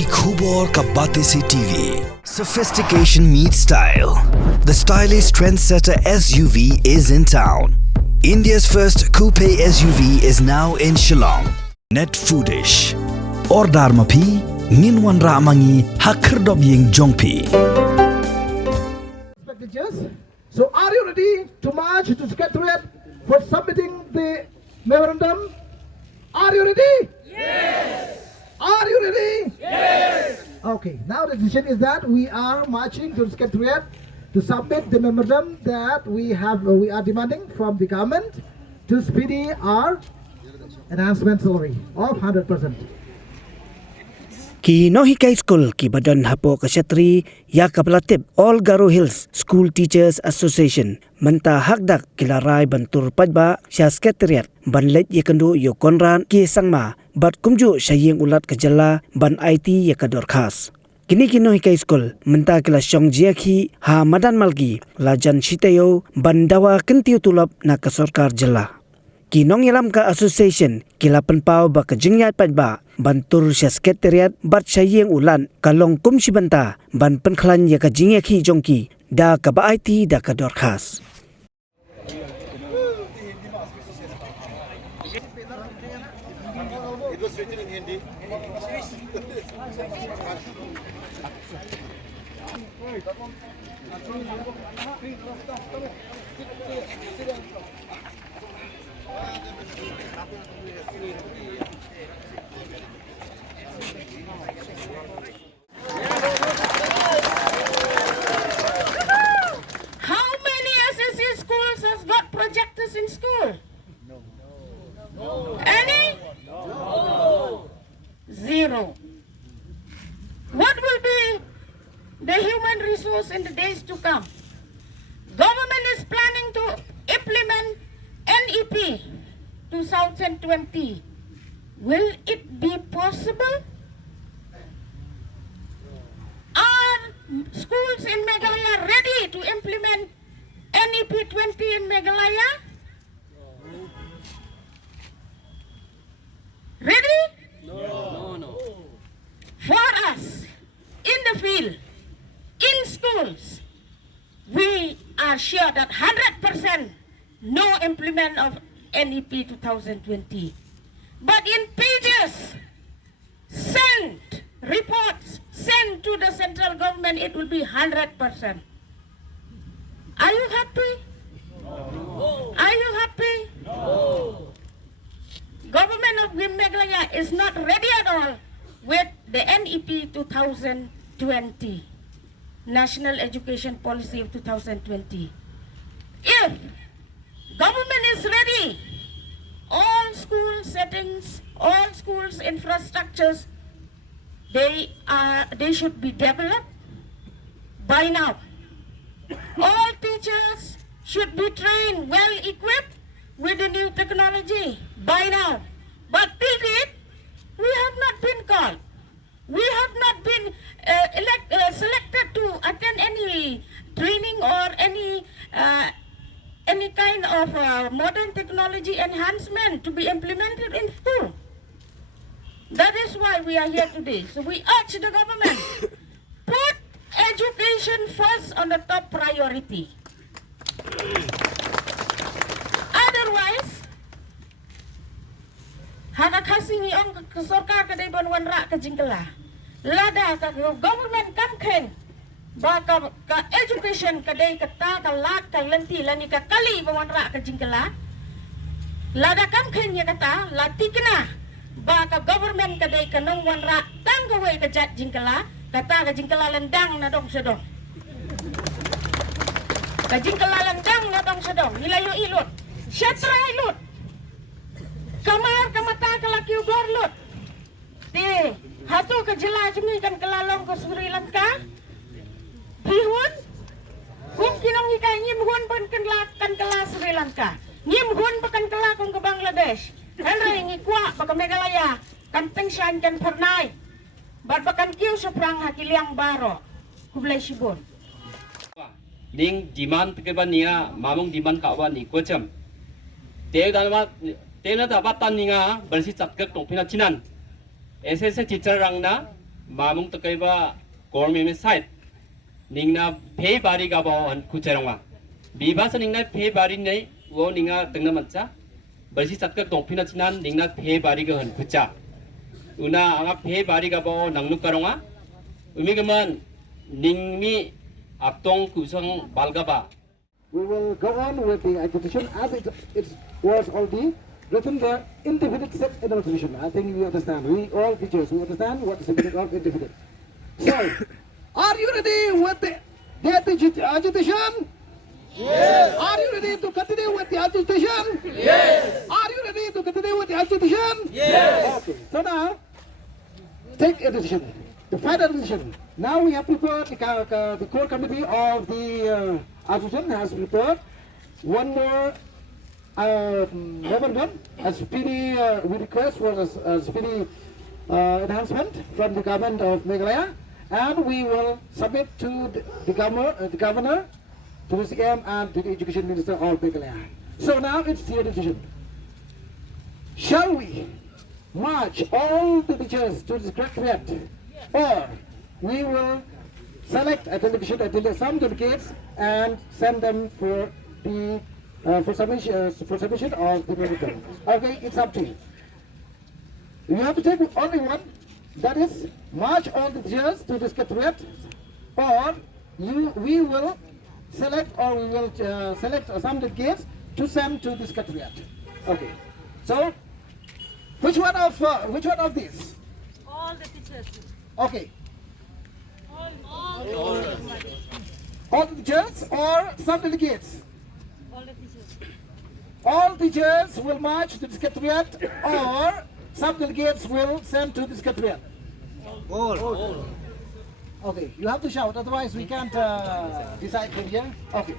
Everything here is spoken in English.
की खूब और का बातें से TV sophistication meets style. The stylish trendsetter SUV is in town. India's first coupe SUV is now in Shillong. Net foodish. Ordar mapi minwan ramangi hakrdob ying jongpi. So are you ready to march to Secretariat for submitting the memorandum? Are you ready? Yes! Are you ready? Yes! Okay, now the decision is that we are marching to the Secretariat to submit the memorandum that we are demanding from the government to speedy our enhancement salary of 100%. Ki Nonghikai School ki badan hapo kasyatri ya kapalatip All Garo Hills School Teachers Association menta hakdak kilarai bantur padba sya Secretariat ban Leit ya kendo yo konran ki sangma bat kumju syayeng ulat kejala ban IT ya ka Dorkhas. Kini ki Nonghikai School menta kila syong jiaki ha madan malgi lajan shitayo ban dawa kentiu tulap na ka sorkar jela. Ki Nonghilam ka Association kila penpau ba kejingyat padba bantur sya Secretariat bat syayeng ulan kalong kum sibanta ban penklan ya kejingyaki jongki da ka ba IT da ka Dorkhas. How many SSC schools has got projectors in school? Any? Zero. What will be the human resource in the days to come? Government is planning to implement NEP 2020. Will it be possible? Are schools in Meghalaya ready to implement NEP 20 in Meghalaya? Ready? No. For us, in the field, in schools, we are sure that 100% no implement of NEP 2020. But in pages, sent reports, sent to the central government, it will be 100%. Are you happy? No. Are you happy? No. Government of Meghalaya is not ready at all with the NEP 2020, National Education Policy of 2020. If government is ready, all school settings, all schools infrastructures, they should be developed by now. All teachers should be trained, well equipped with the new technology by now. But till date, we have not been called. We have not been selected to attend any training or any kind of modern technology enhancement to be implemented in school. That is why we are here today. So we urge the government, put education first on the top priority. Otherwise, haka kasing iong kesorka kadai banwan rak ke jingkela. Lada ka government kamken ba ka education kadai kata ka lak ka lenti lani ka kali banwan rak ke jingkela. Lada kamken ya kata lati kena ba ka government kadai ka nongwan rak tanggawai ka jat jingkela kata ka jingkela lendang na dong sedong. Ka jingkela lendang na dong sedong nilayo ilut. Syatra ilut. Kamar kamata kalaki ugorlut. Di hatu ke jela jemi kan kelalong ke Sri Lanka. Bihun. Kung Nonghikai nyimhun pan kan kela Sri Lanka. Nyimhun pakan kela kung ke Bangladesh. Henry ngikwa baka Meghalaya kan tengsyan kan pernai. Bat bakan kiu seprang hakiliang baro. Kublai sibun. Ning demand ke bania mamong demand kawan ni kucam. Tena dapat taninga bersih catkek tong pina cinan. SSC teacher rangna mamung takaiba government side ningna pay bari ga ba han kucherangwa bibasa ningna pay bari nei wo ninga tengna mancha basi satka tongpina chinan ningna pay bari ga han kucha una anga pay bari ga ba nangnu karonga umigaman ningmi aptong kusang balgaba. We will go on with the agitation as it was already written there, indefinite set in our position. I think we understand. We all teachers, we understand what is the meaning of indefinite. So, are you ready with the agitation? Yes. Are you ready to continue with the agitation? Yes. Are you ready to continue with the agitation? Yes. Okay. So now, take a decision. The final decision. Now we have prepared, the core committee of the agitation has prepared one more memorandum as speedy, we request for a speedy enhancement from the government of Meghalaya, and we will submit to the governor, to the CM and to the education minister of Meghalaya. So now it's your decision. Shall we march all the teachers to the Secretariat, or we will select a delegation, some delegates, and send them for the for submission of the memorandum. Okay, it's up to you. You have to take only one, that is march all the teachers to the Secretariat, or we will select select some delegates to send to the Secretariat. Okay, so which one of these? All the teachers. Okay. All the teachers or some delegates? All the teachers. All teachers will march to the Secretariat, or some delegates will send to the Secretariat? All. Okay, you have to shout, otherwise we can't decide from here. Okay.